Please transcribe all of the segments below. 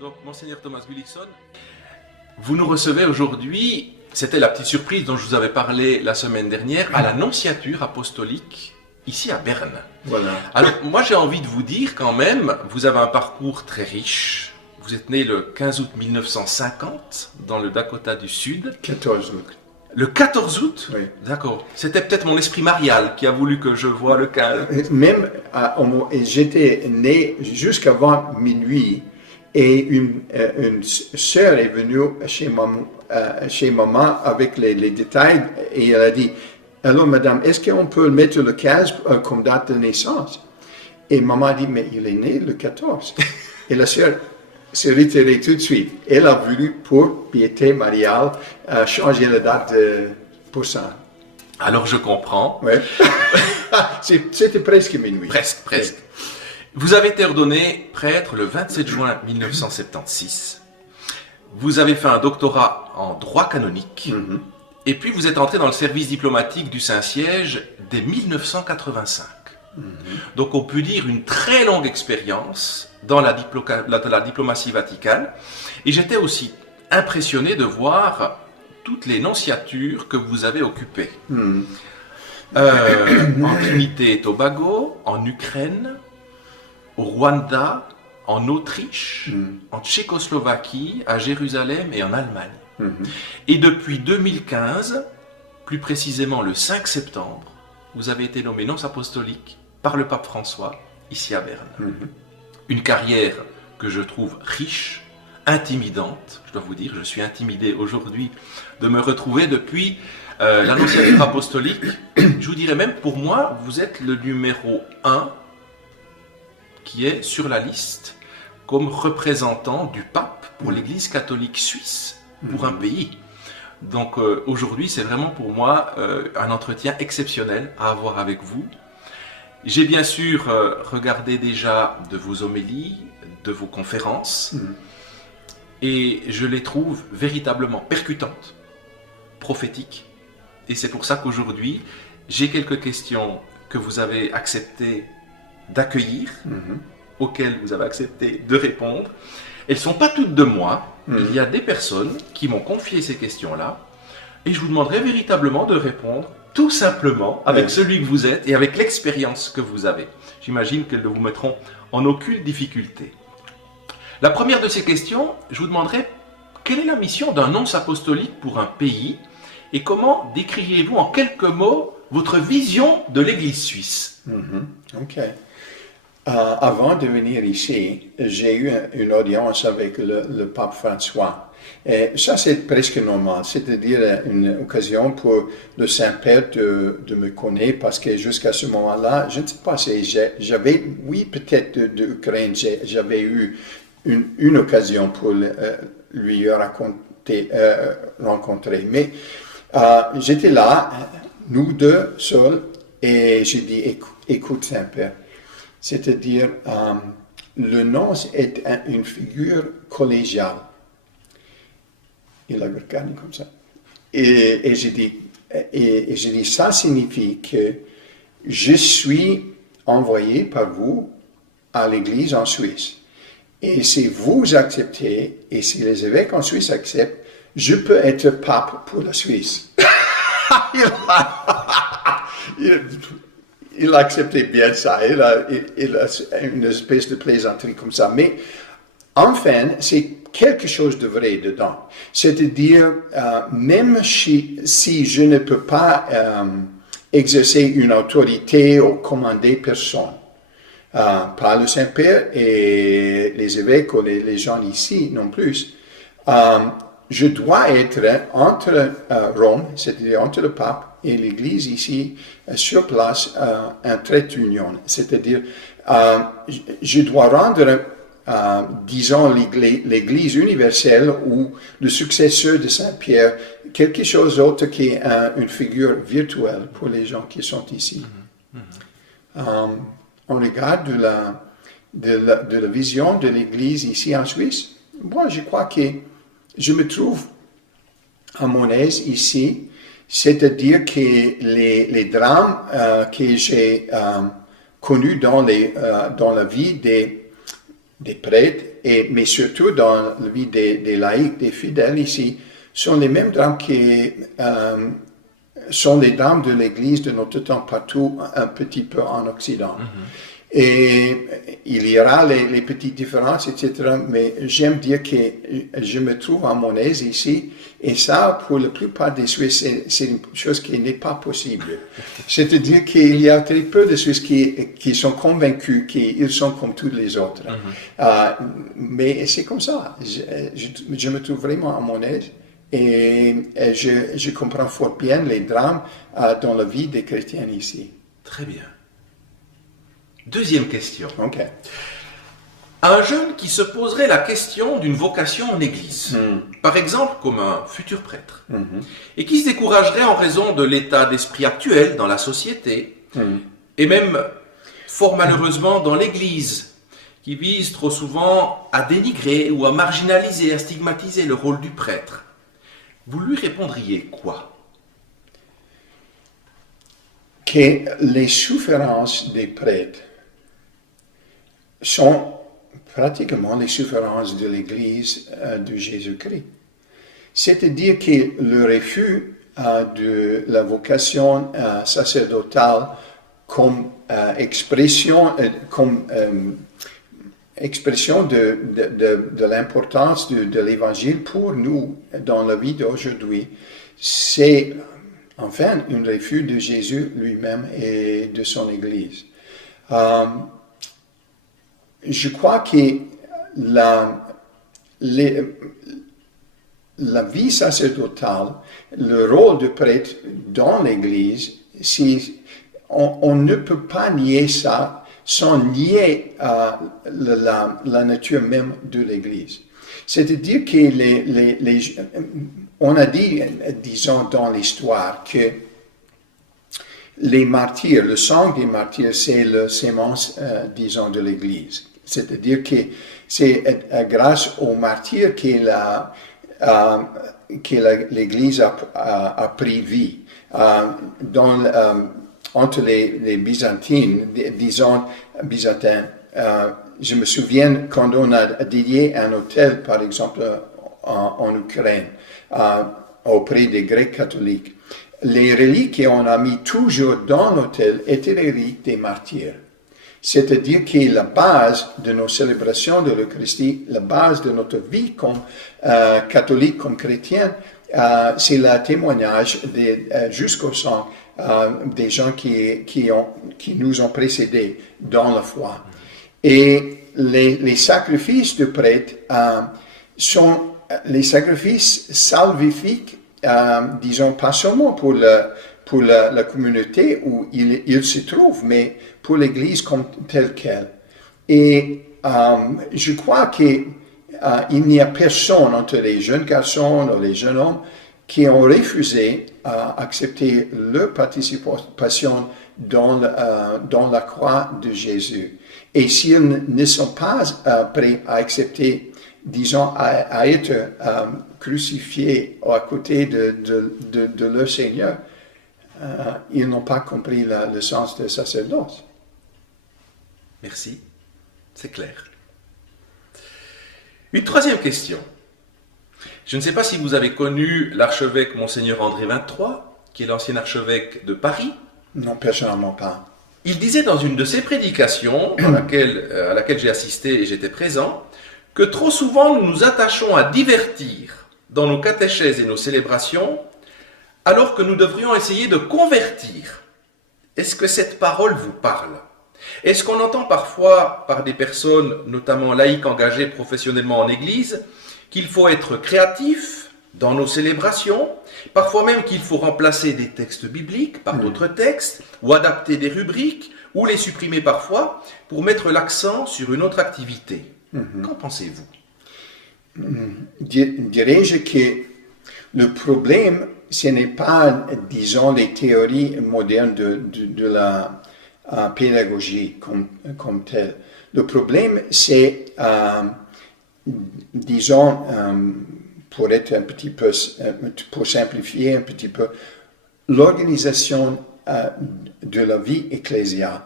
Donc, Monseigneur Thomas Gullickson, vous nous recevez aujourd'hui, c'était la petite surprise dont je vous avais parlé la semaine dernière, à la nonciature apostolique, ici à Berne. Voilà. Alors, moi j'ai envie de vous dire quand même, vous avez un parcours très riche. Vous êtes né le 15 août 1950 dans le Dakota du Sud. 14 août. Le 14 août? Oui. D'accord. C'était peut-être mon esprit marial qui a voulu que je voie le 15. Même, j'étais né jusqu'avant minuit et une sœur est venue chez maman avec les détails et elle a dit « Alors madame, est-ce qu'on peut mettre le 15 comme date de naissance ?» Et maman a dit « Mais il est né le 14 » Et la sœur s'est retirée tout de suite. Elle a voulu, pour piété mariale, changer la date pour ça. Alors je comprends. Ouais. C'était presque minuit. Presque. Vous avez été ordonné prêtre le 27 juin 1976. Vous avez fait un doctorat en droit canonique. Mm-hmm. Et puis vous êtes entré dans le service diplomatique du Saint-Siège dès 1985. Mm-hmm. Donc on peut dire une très longue expérience dans la diplomatie vaticane. Et j'étais aussi impressionné de voir toutes les nonciatures que vous avez occupées. Mm. En Trinité et Tobago, en Ukraine, au Rwanda, en Autriche, en Tchécoslovaquie, à Jérusalem et en Allemagne. Et depuis 2015, plus précisément le 5 septembre, vous avez été nommé nonce apostolique par le pape François, ici à Berne. Une carrière que je trouve riche, intimidante. Je dois vous dire, je suis intimidé aujourd'hui de me retrouver depuis la nonciature apostolique. Je vous dirais même, pour moi, vous êtes le numéro 1 qui est sur la liste comme représentant du pape pour l'Église catholique suisse, pour un pays. Donc aujourd'hui, c'est vraiment pour moi un entretien exceptionnel à avoir avec vous. J'ai bien sûr regardé déjà de vos homélies, de vos conférences, et je les trouve véritablement percutantes, prophétiques. Et c'est pour ça qu'aujourd'hui, j'ai quelques questions que vous avez accepté d'accueillir, auxquelles vous avez accepté de répondre. Elles ne sont pas toutes de moi. Il y a des personnes qui m'ont confié ces questions-là. Et je vous demanderai véritablement de répondre tout simplement avec celui que vous êtes et avec l'expérience que vous avez. J'imagine qu'elles ne vous mettront en aucune difficulté. La première de ces questions, je vous demanderai quelle est la mission d'un nonce apostolique pour un pays et comment décririez-vous en quelques mots votre vision de l'Église suisse? Ok. Avant de venir ici, j'ai eu une audience avec le pape François. Et ça, c'est presque normal, c'est-à-dire une occasion pour le Saint-Père de me connaître, parce que jusqu'à ce moment-là, je ne sais pas si j'avais, oui, peut-être d'Ukraine, j'avais eu une occasion pour lui rencontrer. Mais j'étais là, nous deux seuls, et j'ai dit, écoute Saint-Père, c'est-à-dire, le nonce est une figure collégiale. Il a regardé comme ça. Et j'ai dit, ça signifie que je suis envoyé par vous à l'église en Suisse. Et si vous acceptez, et si les évêques en Suisse acceptent, je peux être pape pour la Suisse. Il a accepté bien ça, il a une espèce de plaisanterie comme ça. Mais enfin, c'est quelque chose de vrai dedans. C'est-à-dire, même si je ne peux pas exercer une autorité ou commander personne, par le Saint-Père et les évêques ou les gens ici non plus, je dois être entre Rome, c'est-à-dire entre le pape et l'Église ici, sur place, un trait d'union. C'est-à-dire, je dois rendre, disons, l'Église universelle ou le successeur de Saint-Pierre quelque chose d'autre qui est une figure virtuelle pour les gens qui sont ici. On regarde de la vision de l'Église ici en Suisse. Moi, je crois que je me trouve à mon aise ici, c'est-à-dire que les drames que j'ai connus dans la vie des prêtres, mais surtout dans la vie des laïcs, des fidèles ici, sont les mêmes drames qui sont les drames de l'Église de notre temps partout, un petit peu en Occident. Et il y aura les petites différences, etc. Mais j'aime dire que je me trouve à mon aise ici. Et ça, pour la plupart des Suisses, c'est une chose qui n'est pas possible. C'est-à-dire qu'il y a très peu de Suisses qui sont convaincus qu'ils sont comme tous les autres. Mais c'est comme ça. Je me trouve vraiment à mon aise. Et je comprends fort bien les drames dans la vie des chrétiens ici. Très bien. Deuxième question. OK. Un jeune qui se poserait la question d'une vocation en Église, par exemple comme un futur prêtre, et qui se découragerait en raison de l'état d'esprit actuel dans la société, et même fort malheureusement dans l'Église, qui vise trop souvent à dénigrer ou à marginaliser, à stigmatiser le rôle du prêtre, vous lui répondriez quoi? Que les souffrances des prêtres sont pratiquement les souffrances de l'Église de Jésus-Christ. C'est-à-dire que le refus de la vocation sacerdotale comme expression de l'importance de l'Évangile pour nous dans la vie d'aujourd'hui, c'est enfin un refus de Jésus lui-même et de son Église. Je crois que la vie sacerdotale, le rôle de prêtre dans l'Église, on ne peut pas nier ça sans nier la nature même de l'Église. C'est-à-dire que on a dit, disons, dans l'histoire que les martyrs, le sang des martyrs, c'est la sémence, disons, de l'Église. C'est-à-dire que c'est grâce aux martyrs que l'Église a pris vie. Entre les Byzantines, disons, byzantins, je me souviens quand on a dédié un hôtel, par exemple, en Ukraine, auprès des Grecs catholiques. Les reliques qu'on a mis toujours dans l'hôtel étaient les reliques des martyrs. C'est-à-dire que la base de nos célébrations de l'Eucharistie, la base de notre vie comme catholique, comme chrétien, c'est le témoignage jusqu'au sang des gens qui nous ont précédés dans la foi. Et les sacrifices de prêtres sont les sacrifices salvifiques, disons pas seulement pour la communauté où il se trouve, mais pour l'Église comme telle qu'elle. Et je crois qu'il n'y a personne entre les jeunes garçons ou les jeunes hommes qui ont refusé d'accepter leur participation dans la croix de Jésus. Et s'ils ne sont pas prêts à accepter, disons, à être crucifiés à côté de leur Seigneur, ils n'ont pas compris le sens du sacerdoce. Merci, c'est clair. Une troisième question. Je ne sais pas si vous avez connu l'archevêque Monseigneur André XXIII, qui est l'ancien archevêque de Paris. Non, personnellement pas. Il disait dans une de ses prédications, à laquelle j'ai assisté et j'étais présent, que trop souvent nous nous attachons à divertir dans nos catéchèses et nos célébrations, alors que nous devrions essayer de convertir. Est-ce que cette parole vous parle? Est-ce qu'on entend parfois par des personnes, notamment laïques engagées professionnellement en Église, qu'il faut être créatif dans nos célébrations, parfois même qu'il faut remplacer des textes bibliques par d'autres textes, ou adapter des rubriques, ou les supprimer parfois, pour mettre l'accent sur une autre activité. Qu'en pensez-vous? Dirais-je que le problème, ce n'est pas, disons, les théories modernes de la pédagogie comme telle. Le problème, c'est, disons, pour être un petit peu, pour simplifier un petit peu, l'organisation de la vie ecclésiale.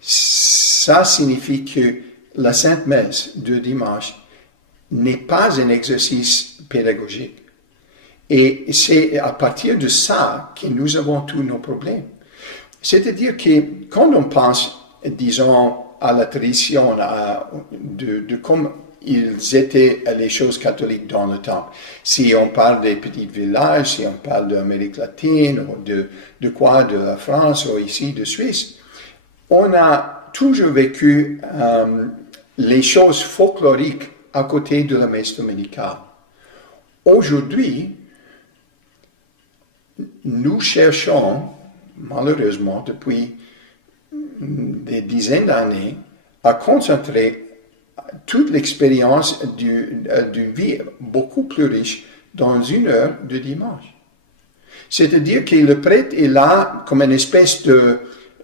Ça signifie que la Sainte Messe de dimanche n'est pas un exercice pédagogique. Et c'est à partir de ça que nous avons tous nos problèmes. C'est-à-dire que quand on pense, disons, à la tradition de comme ils étaient les choses catholiques dans le temps, si on parle des petits villages, si on parle d'Amérique latine, ou de la France, ou ici de Suisse, on a toujours vécu les choses folkloriques à côté de la messe dominicale. Aujourd'hui, nous cherchons, malheureusement, depuis des dizaines d'années, à concentrer toute l'expérience d'une vie beaucoup plus riche dans 1 heure de dimanche. C'est-à-dire que le prêtre est là comme une espèce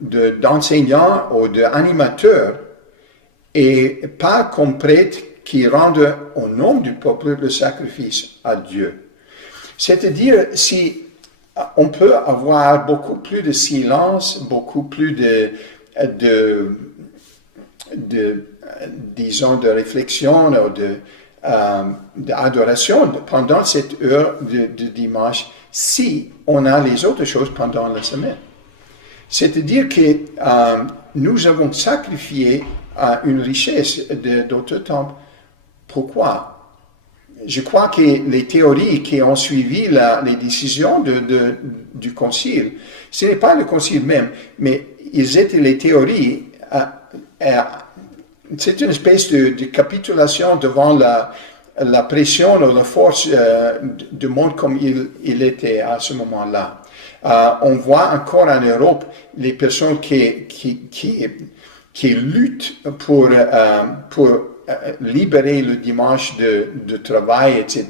d'enseignant ou d'animateur et pas comme prêtre qui rend au nom du peuple le sacrifice à Dieu. C'est-à-dire, si on peut avoir beaucoup plus de silence, beaucoup plus disons, de réflexion ou d'adoration pendant cette heure de dimanche, si on a les autres choses pendant la semaine. C'est-à-dire que nous avons sacrifié une richesse d'autres temps. Pourquoi? Je crois que les théories qui ont suivi les décisions du concile, ce n'est pas le concile même, mais ils étaient les théories. C'est une espèce de capitulation devant la pression ou la force du monde comme il était à ce moment-là. On voit encore en Europe les personnes qui luttent pour libérer le dimanche de travail, etc.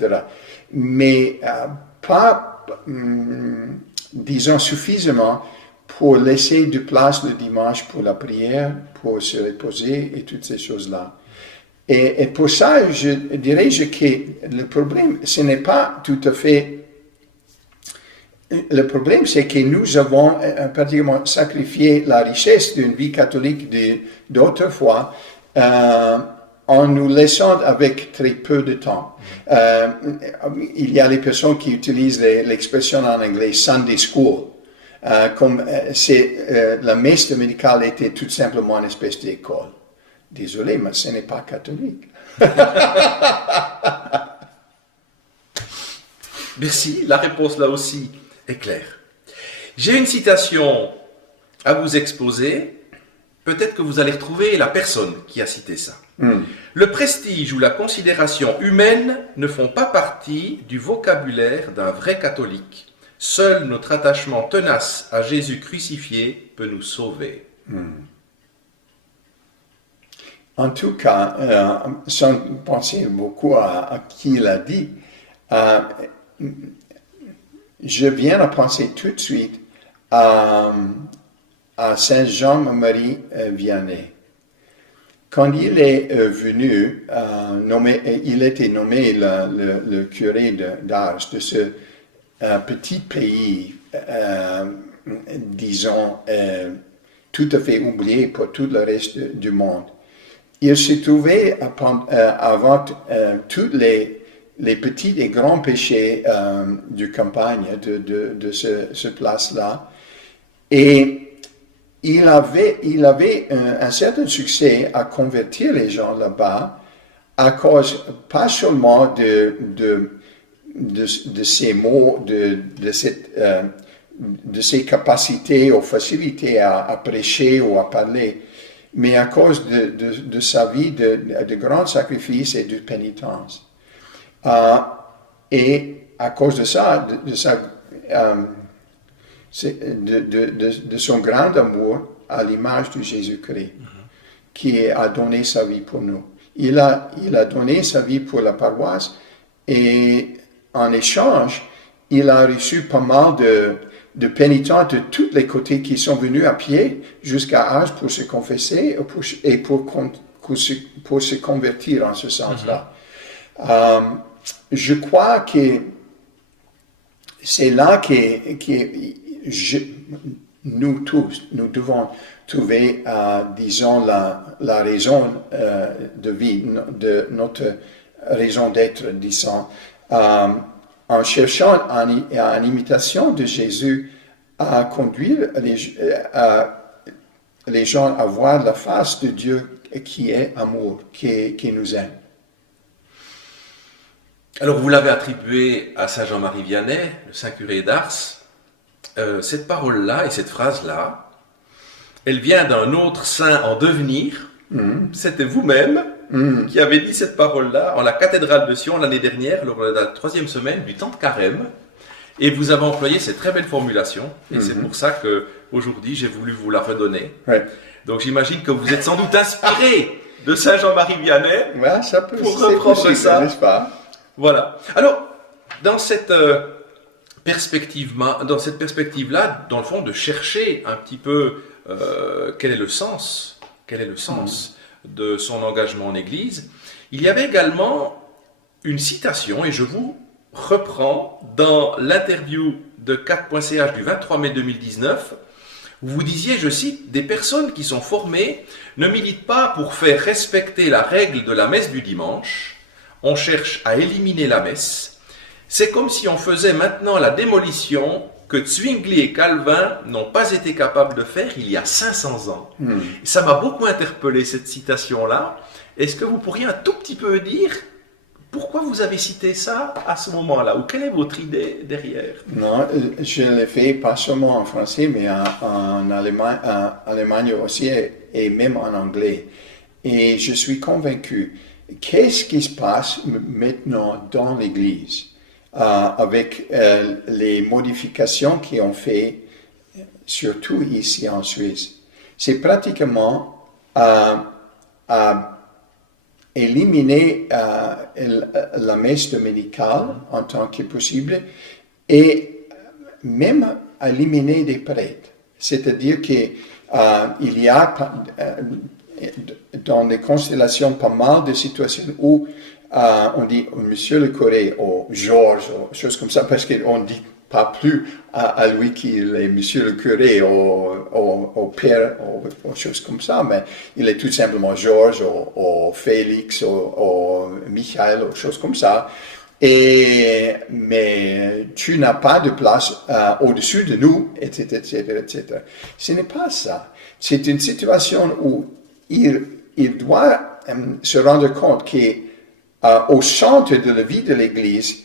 Mais pas, disons, suffisamment pour laisser de place le dimanche pour la prière, pour se reposer et toutes ces choses-là. Et pour ça, je dirais que le problème, ce n'est pas tout à fait... Le problème, c'est que nous avons pratiquement sacrifié la richesse d'une vie catholique d'autrefois en nous laissant avec très peu de temps. Il y a les personnes qui utilisent l'expression en anglais Sunday School, comme la messe dominicale était tout simplement une espèce d'école. Désolé, mais ce n'est pas catholique. Merci, la réponse là aussi est claire. J'ai une citation à vous exposer. Peut-être que vous allez retrouver la personne qui a cité ça. Le prestige ou la considération humaine ne font pas partie du vocabulaire d'un vrai catholique. Seul notre attachement tenace à Jésus crucifié peut nous sauver. En tout cas, sans penser beaucoup à qui l'a dit, je viens à penser tout de suite à Saint Jean-Marie Vianney. Quand il est venu, il était nommé le curé d'Ars de ce petit pays, disons, tout à fait oublié pour tout le reste du monde. Il se trouvait avant tous les petits et grands péchés du campagne de ce place-là. Et il avait un certain succès à convertir les gens là-bas à cause pas seulement de ses mots, de ses capacités ou facilités à prêcher ou à parler, mais à cause de sa vie de grands sacrifices et de pénitence. Et à cause de ça, de son grand amour à l'image de Jésus-Christ, qui a donné sa vie pour nous. Il a donné sa vie pour la paroisse et en échange, il a reçu pas mal de pénitents de tous les côtés qui sont venus à pied jusqu'à Ars pour se confesser et pour se convertir en ce sens-là. Je crois que c'est là nous tous, nous devons trouver, disons, la raison de vie, de notre raison d'être, disons, en cherchant en imitation de Jésus à conduire les gens à voir la face de Dieu qui est amour, qui nous aime. Alors vous l'avez attribué à Saint Jean-Marie Vianney, le Saint curé d'Ars. Cette parole-là et cette phrase-là, elle vient d'un autre saint en devenir. C'était vous-même qui avez dit cette parole-là en la cathédrale de Sion l'année dernière, lors de la 3e semaine du temps de Carême. Et vous avez employé cette très belle formulation. Et c'est pour ça qu'aujourd'hui, j'ai voulu vous la redonner. Ouais. Donc j'imagine que vous êtes sans doute inspiré de Saint Jean-Marie Vianney pour reprendre ça. N'est-ce pas? Voilà. Alors, dans cette perspective-là, dans le fond, de chercher un petit peu quel est le sens de son engagement en Église, il y avait également une citation, et je vous reprends dans l'interview de 4.ch du 23 mai 2019, où vous disiez, je cite, « Des personnes qui sont formées ne militent pas pour faire respecter la règle de la messe du dimanche. On cherche à éliminer la messe. C'est comme si on faisait maintenant la démolition que Zwingli et Calvin n'ont pas été capables de faire il y a 500 ans. » Ça m'a beaucoup interpellé, cette citation-là. Est-ce que vous pourriez un tout petit peu dire pourquoi vous avez cité ça à ce moment-là? Ou quelle est votre idée derrière? Non, je l'ai fait pas seulement en français, mais en Allemagne aussi, et même en anglais. Et je suis convaincu, qu'est-ce qui se passe maintenant dans l'Église avec les modifications qui ont fait, surtout ici en Suisse? C'est pratiquement éliminer la messe dominicale en tant que possible et même éliminer des prêtres. C'est-à-dire qu'il y a dans les constellations pas mal de situations où on dit Monsieur le curé ou Georges ou choses comme ça, parce qu'on ne dit pas plus à lui qu'il est Monsieur le curé au père ou choses comme ça, mais il est tout simplement Georges ou Félix ou Michael ou choses comme ça. Mais tu n'as pas de place au-dessus de nous, etc., etc., etc. Ce n'est pas ça. C'est une situation où il doit se rendre compte qu'au centre de la vie de l'Église,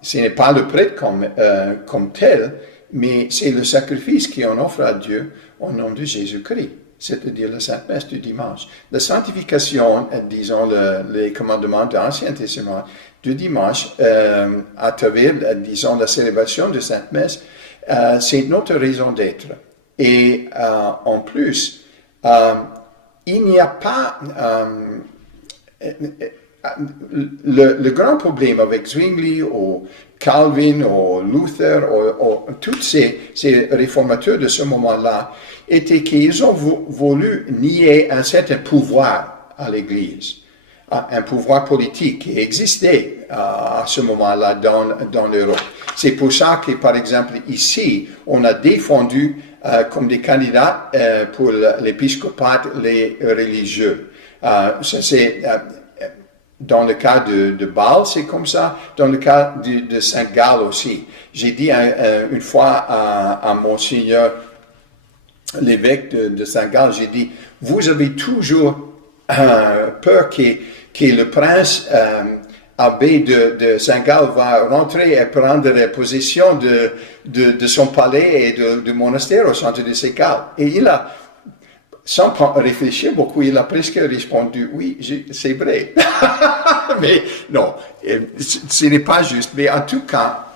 ce n'est pas le prêtre comme tel, mais c'est le sacrifice qu'on offre à Dieu au nom de Jésus-Christ, c'est-à-dire la Sainte Messe du dimanche. La sanctification, disons, les commandements de l'Ancien Testament du dimanche, à travers, disons, la célébration de Sainte Messe, c'est notre raison d'être. Et en plus, il n'y a pas... le grand problème avec Zwingli ou Calvin ou Luther ou tous ces réformateurs de ce moment-là était qu'ils ont voulu nier un certain pouvoir à l'Église, un pouvoir politique qui existait à ce moment-là dans l'Europe. C'est pour ça que, par exemple, ici, on a défendu comme des candidats pour l'épiscopat les religieux. Ça, c'est... Dans le cas de Bâle, c'est comme ça. Dans le cas de Saint-Gall aussi. J'ai dit une fois à Monseigneur, l'évêque de Saint-Gall, j'ai dit, vous avez toujours peur que le prince abbé de Saint-Gall va rentrer et prendre possession de son palais et du monastère au centre de Saint-Gall. Et il a... Sans réfléchir beaucoup, il a presque répondu, oui, c'est vrai. Mais non, ce n'est pas juste. Mais en tout cas,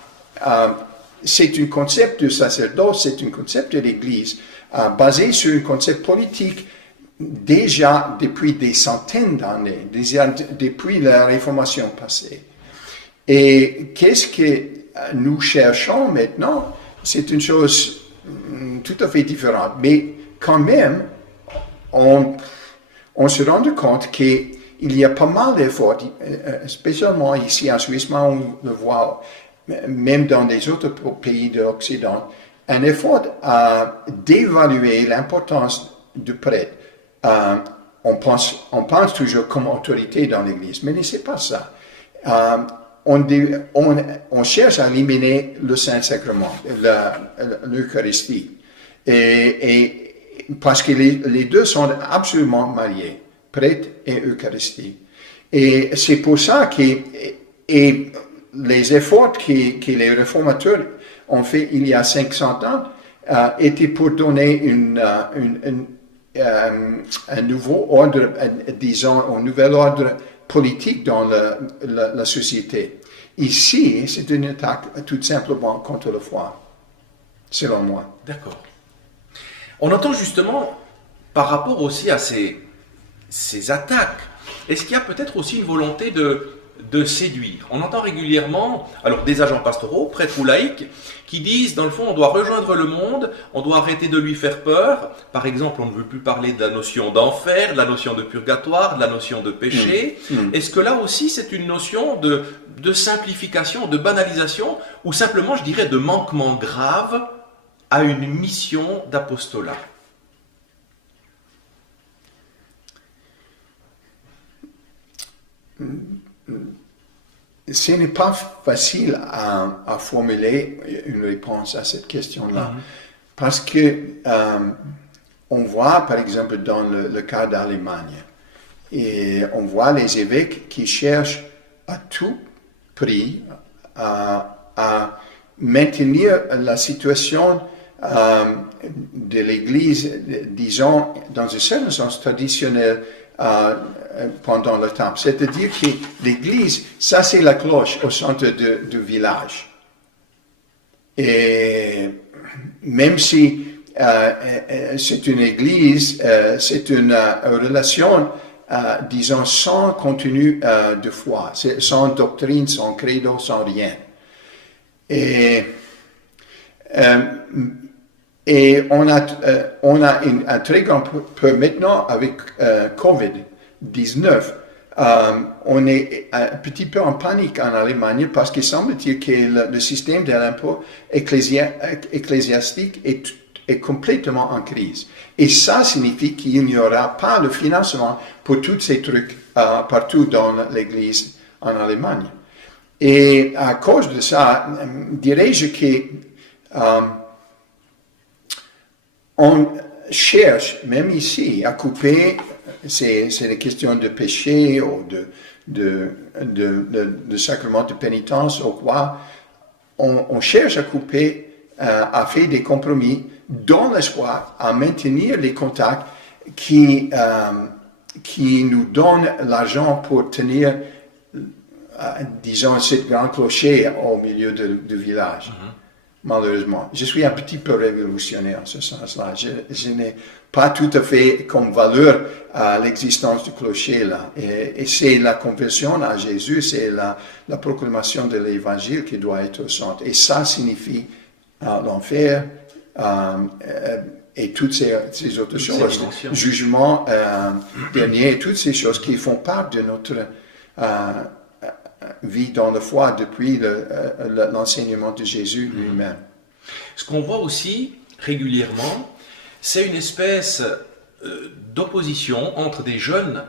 c'est un concept de sacerdoce, c'est un concept de l'Église basé sur un concept politique déjà depuis des centaines d'années, déjà depuis la Réformation passée. Et qu'est-ce que nous cherchons maintenant? C'est une chose tout à fait différente. Mais quand même, on se rend compte qu'il y a pas mal d'efforts, spécialement ici en Suisse, mais on le voit même dans les autres pays de l'Occident, un effort à d'évaluer l'importance du prêtre on pense toujours comme autorité dans l'Église, mais c'est pas ça. On cherche à éliminer le Saint-Sacrement, l'Eucharistie. Et parce que les deux sont absolument mariés, prêtre et Eucharistie. Et c'est pour ça que les efforts que les réformateurs ont fait il y a 500 ans étaient pour donner un nouveau ordre, disons, un nouvel ordre politique dans la société. Ici, c'est une attaque tout simplement contre la foi, selon moi. D'accord. On entend justement, par rapport aussi à ces attaques, est-ce qu'il y a peut-être aussi une volonté de séduire? On entend régulièrement, alors des agents pastoraux, prêtres ou laïcs, qui disent, dans le fond, on doit rejoindre le monde, on doit arrêter de lui faire peur. Par exemple, on ne veut plus parler de la notion d'enfer, de la notion de purgatoire, de la notion de péché. Est-ce que là aussi, c'est une notion de simplification, de banalisation, ou simplement, je dirais, de manquement grave à une mission d'apostolat? Ce n'est pas facile à formuler une réponse à cette question-là. Parce que on voit, par exemple, dans le cas d'Allemagne, et on voit les évêques qui cherchent à tout prix à maintenir la situation de l'Église, disons, dans un certain sens traditionnel, pendant le temps. C'est-à-dire que l'Église, ça c'est la cloche au centre du village. Et même si c'est une Église, c'est une relation, disons, sans contenu de foi, sans doctrine, sans credo, sans rien. Et on a un très grand peu maintenant avec COVID-19. On est un petit peu en panique en Allemagne parce qu'il semble-t-il que le système de l'impôt ecclésiastique est complètement en crise. Et ça signifie qu'il n'y aura pas le financement pour tous ces trucs partout dans l'Église en Allemagne. Et à cause de ça, dirais-je que on cherche, même ici, à couper, c'est une question de péché ou de sacrement de pénitence ou quoi, on cherche à couper, à faire des compromis dans l'espoir à maintenir les contacts qui nous donnent l'argent pour tenir, disons, ce grand clocher au milieu du village. Malheureusement. Je suis un petit peu révolutionnaire en ce sens-là. Je n'ai pas tout à fait comme valeur l'existence du clocher là. Et c'est la conversion à Jésus, c'est la proclamation de l'évangile qui doit être au centre. Et ça signifie l'enfer et toutes ces autres choses. Jugement dernier, toutes ces choses qui font part de notre vie dans la foi depuis l'enseignement de Jésus lui-même. Ce qu'on voit aussi régulièrement, c'est une espèce d'opposition entre des jeunes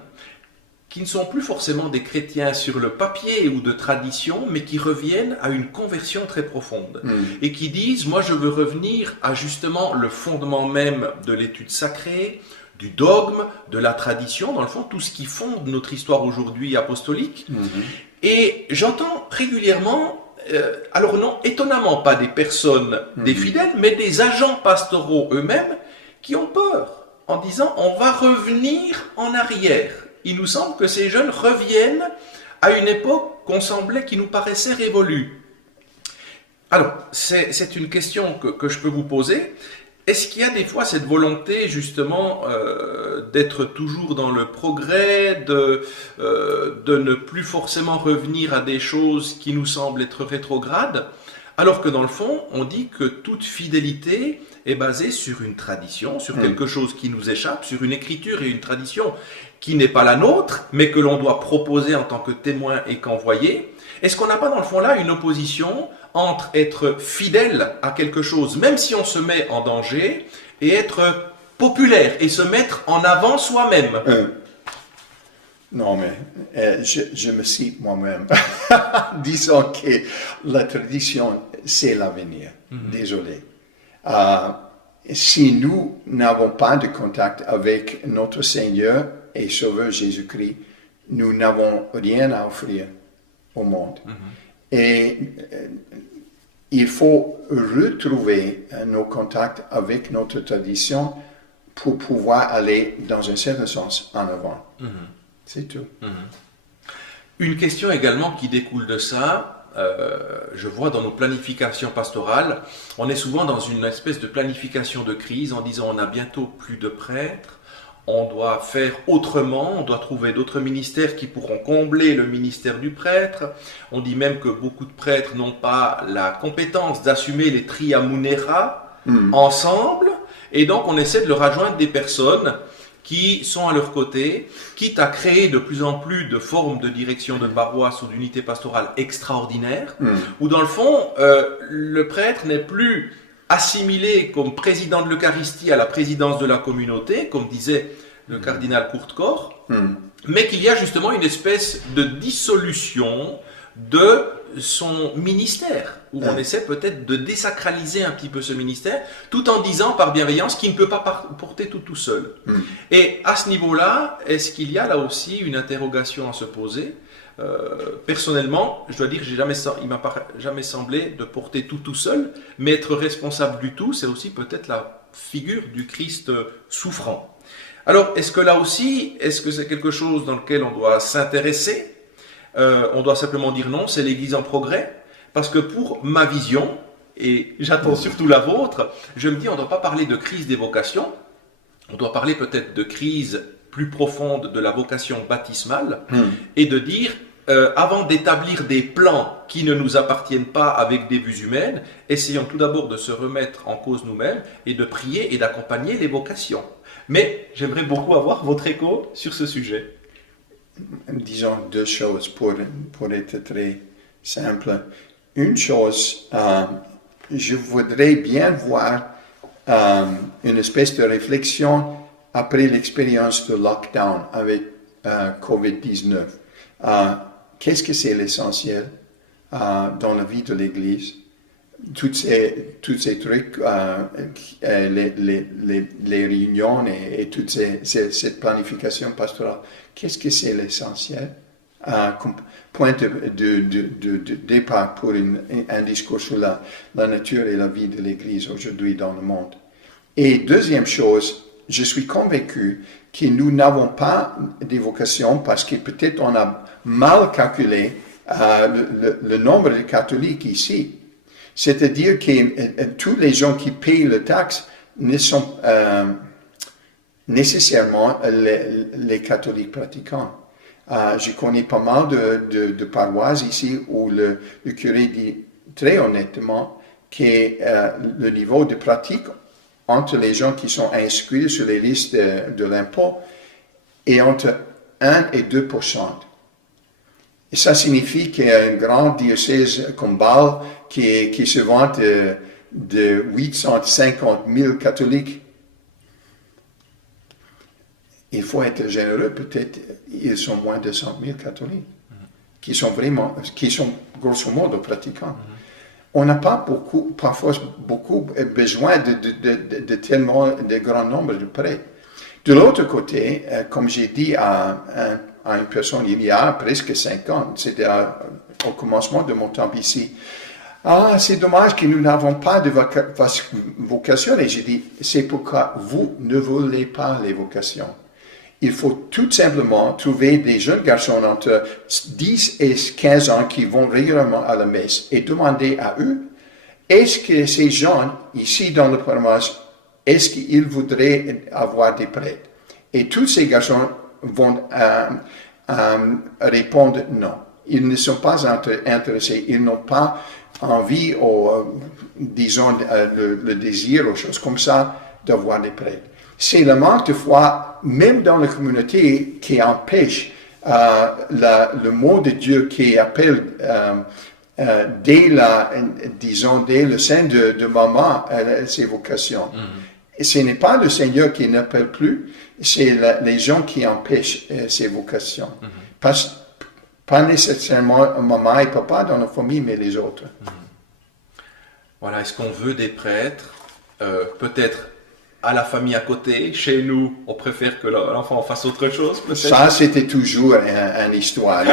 qui ne sont plus forcément des chrétiens sur le papier ou de tradition, mais qui reviennent à une conversion très profonde et qui disent, moi je veux revenir à justement le fondement même de l'étude sacrée, du dogme, de la tradition, dans le fond, tout ce qui fonde notre histoire aujourd'hui apostolique. Et j'entends régulièrement, alors non, étonnamment pas des personnes, des fidèles, mais des agents pastoraux eux-mêmes qui ont peur en disant on va revenir en arrière. Il nous semble que ces jeunes reviennent à une époque qu'on semblait, qui nous paraissait révolue. Alors, c'est une question que je peux vous poser. Est-ce qu'il y a des fois cette volonté justement d'être toujours dans le progrès, de ne plus forcément revenir à des choses qui nous semblent être rétrogrades, alors que dans le fond, on dit que toute fidélité est basée sur une tradition, sur quelque chose qui nous échappe, sur une écriture et une tradition qui n'est pas la nôtre, mais que l'on doit proposer en tant que témoin et qu'envoyé. Est-ce qu'on n'a pas dans le fond là une opposition entre être fidèle à quelque chose, même si on se met en danger, et être populaire et se mettre en avant soi-même. Non, mais je me cite moi-même. Disons que la tradition, c'est l'avenir. Désolé. Si nous n'avons pas de contact avec notre Seigneur et Sauveur Jésus-Christ, nous n'avons rien à offrir au monde. Et il faut retrouver nos contacts avec notre tradition pour pouvoir aller, dans un certain sens, en avant. C'est tout. Une question également qui découle de ça, je vois dans nos planifications pastorales, on est souvent dans une espèce de planification de crise en disant on a bientôt plus de prêtres, on doit faire autrement, on doit trouver d'autres ministères qui pourront combler le ministère du prêtre. On dit même que beaucoup de prêtres n'ont pas la compétence d'assumer les triamunera ensemble, et donc on essaie de leur adjoindre des personnes qui sont à leur côté, quitte à créer de plus en plus de formes de direction de paroisse ou d'unité pastorale extraordinaires, où dans le fond, le prêtre n'est plus assimilé comme président de l'Eucharistie à la présidence de la communauté, comme disait le cardinal Courtecor, mais qu'il y a justement une espèce de dissolution de son ministère, où on essaie peut-être de désacraliser un petit peu ce ministère, tout en disant par bienveillance qu'il ne peut pas porter tout seul. Et à ce niveau-là, est-ce qu'il y a là aussi une interrogation à se poser ? Personnellement, je dois dire, il m'a jamais semblé de porter tout seul, mais être responsable du tout, c'est aussi peut-être la figure du Christ souffrant. Alors, est-ce que là aussi, est-ce que c'est quelque chose dans lequel on doit s'intéresser ? On doit simplement dire non, c'est l'Église en progrès, parce que pour ma vision, et j'attends surtout la vôtre, je me dis on ne doit pas parler de crise des vocations, on doit parler peut-être de crise plus profonde de la vocation baptismale, et de dire, avant d'établir des plans qui ne nous appartiennent pas avec des vues humaines, essayons tout d'abord de se remettre en cause nous-mêmes et de prier et d'accompagner les vocations. Mais j'aimerais beaucoup avoir votre écho sur ce sujet. Disons deux choses pour être très simple. Une chose, je voudrais bien voir une espèce de réflexion après l'expérience de lockdown avec COVID-19. Qu'est-ce que c'est l'essentiel dans la vie de l'Église? Tous ces trucs, les réunions et toute cette planification pastorale, qu'est-ce que c'est l'essentiel? Comme point de départ pour un discours sur la nature et la vie de l'Église aujourd'hui dans le monde. Et deuxième chose, je suis convaincu que nous n'avons pas des vocations parce que peut-être on a mal calculé le nombre de catholiques ici. C'est-à-dire que tous les gens qui payent la taxe ne sont nécessairement les catholiques pratiquants. Je connais pas mal de paroisses ici où le curé dit très honnêtement que le niveau de pratique entre les gens qui sont inscrits sur les listes de l'impôt est entre 1 et 2%. Et ça signifie qu'il y a un grand diocèse comme Bâle qui se vante de 850 000 catholiques. Il faut être généreux, peut-être ils sont moins de 100 000 catholiques qui sont grosso modo pratiquants. On n'a pas parfois beaucoup besoin de tellement de grand nombre de prêtres. De l'autre côté, comme j'ai dit à une personne il y a presque 5 ans, c'était au commencement de mon temps ici, c'est dommage que nous n'avons pas de vocation. Et j'ai dit, c'est pourquoi vous ne voulez pas les vocations. Il faut tout simplement trouver des jeunes garçons entre 10 et 15 ans qui vont régulièrement à la messe et demander à eux, est-ce que ces gens ici dans le paroisse, est-ce qu'ils voudraient avoir des prêtres? Et tous ces garçons vont répondre non. Ils ne sont pas intéressés, ils n'ont pas envie, disons, le désir, ou choses comme ça, d'avoir des prêtres. C'est le manque de foi, même dans la communauté, qui empêche le mot de Dieu qui appelle dès le sein de maman ces vocations. ce n'est pas le Seigneur qui n'appelle plus, c'est les gens qui empêchent ces vocations. Pas nécessairement maman et papa dans la famille, mais les autres. Voilà, est-ce qu'on veut des prêtres, peut-être à la famille à côté, chez nous, on préfère que l'enfant fasse autre chose, peut-être? Ça, c'était toujours une histoire.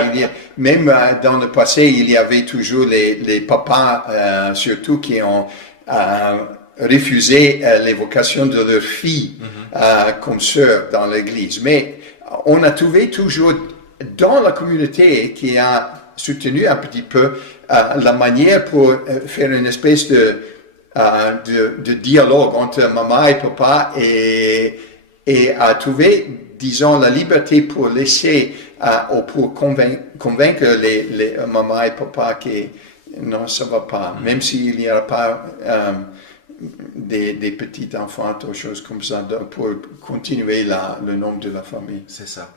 Même dans le passé, il y avait toujours les papas, surtout, qui ont refusé les vocations de leurs filles comme sœurs dans l'église. Mais on a trouvé toujours dans la communauté qui a soutenu un petit peu la manière pour faire une espèce de dialogue entre maman et papa et à trouver, disons, la liberté pour laisser ou pour convaincre les maman et papa que non, ça va pas, même s'il n'y aura pas des petits enfants ou choses comme ça pour continuer le nom de la famille. C'est ça.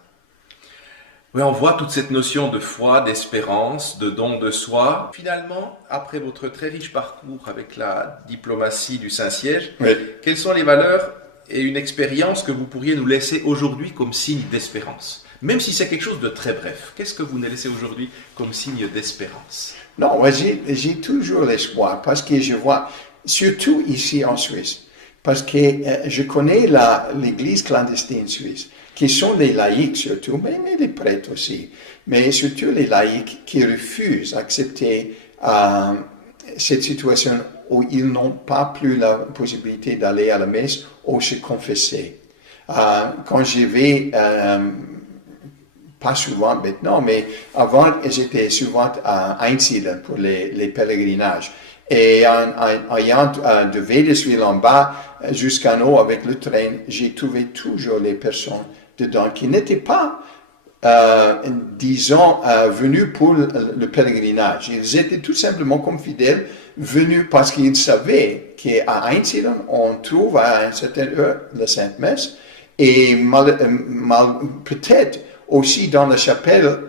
Oui, on voit toute cette notion de foi, d'espérance, de don de soi. Finalement, après votre très riche parcours avec la diplomatie du Saint-Siège, Oui. quelles sont les valeurs et une expérience que vous pourriez nous laisser aujourd'hui comme signe d'espérance? Même si c'est quelque chose de très bref, qu'est-ce que vous nous laissez aujourd'hui comme signe d'espérance? Non, j'ai toujours l'espoir parce que je vois, surtout ici en Suisse, parce que je connais l'église clandestine suisse, qui sont les laïcs surtout, mais les prêtres aussi, mais surtout les laïcs qui refusent d'accepter cette situation où ils n'ont pas plus la possibilité d'aller à la messe ou se confesser. Quand j'y vais, pas souvent maintenant, mais avant, j'étais souvent à Einsiedeln pour les pèlerinages. Et en ayant de Wädenswil en bas jusqu'en haut avec le train, j'ai trouvé toujours les personnes dedans qui n'étaient pas, disons, venus pour le pèlerinage. Ils étaient tout simplement comme fidèles, venus parce qu'ils savaient qu'à Einsiedeln, on trouve à une certaine heure la Sainte Messe, et peut-être aussi dans la chapelle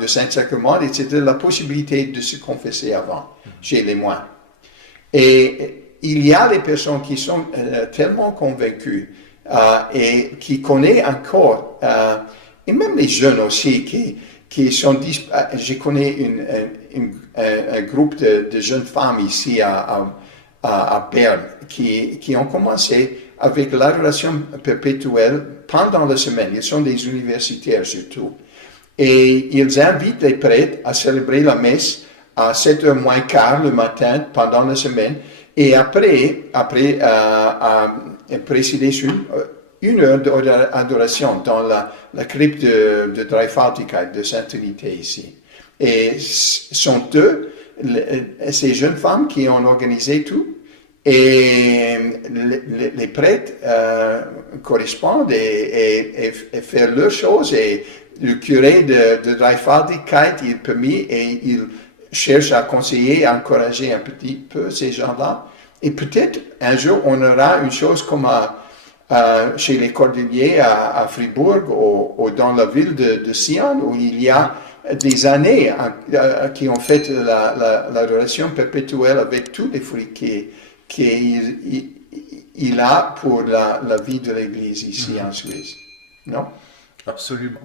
de Saint-Sacrement, c'était la possibilité de se confesser avant, chez les moines. Et il y a des personnes qui sont tellement convaincues et qui connaissent encore, et même les jeunes aussi, qui sont... je connais un groupe de jeunes femmes ici à Berne qui ont commencé avec l'adoration perpétuelle pendant la semaine. Ils sont des universitaires surtout. Et ils invitent les prêtres à célébrer la messe à 7h moins quart le matin pendant la semaine. Et après précéder sur une heure d'adoration dans la crypte de Dreifaltigkeit, de Sainte-Trinité ici. Et sont ces jeunes femmes qui ont organisé tout. Et les prêtres correspondent et font leurs choses. Et le curé de Dreifaltigkeit, il est permis et il cherche à conseiller, à encourager un petit peu ces gens-là. Et peut-être un jour, on aura une chose comme chez les Cordeliers à Fribourg ou dans la ville de Sion, où il y a des années qui ont fait l'adoration perpétuelle avec tous les fruits qu'il a pour la vie de l'Église ici en Suisse. Non? Absolument.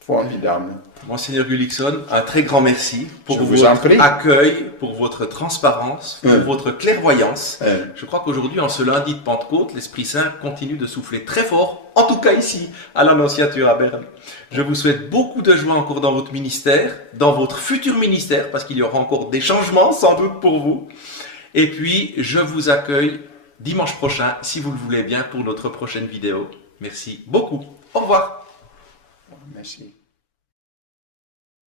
Formidable. Monseigneur Gullikson, un très grand merci pour vous en prie. votre accueil, pour votre transparence, pour votre clairvoyance. Je crois qu'aujourd'hui, en ce lundi de Pentecôte, l'Esprit Saint continue de souffler très fort, en tout cas ici, à l'Annonciature à Berne. Je vous souhaite beaucoup de joie encore dans votre ministère, dans votre futur ministère, parce qu'il y aura encore des changements, sans doute pour vous. Et puis, je vous accueille dimanche prochain, si vous le voulez bien, pour notre prochaine vidéo. Merci beaucoup. Au revoir. Merci.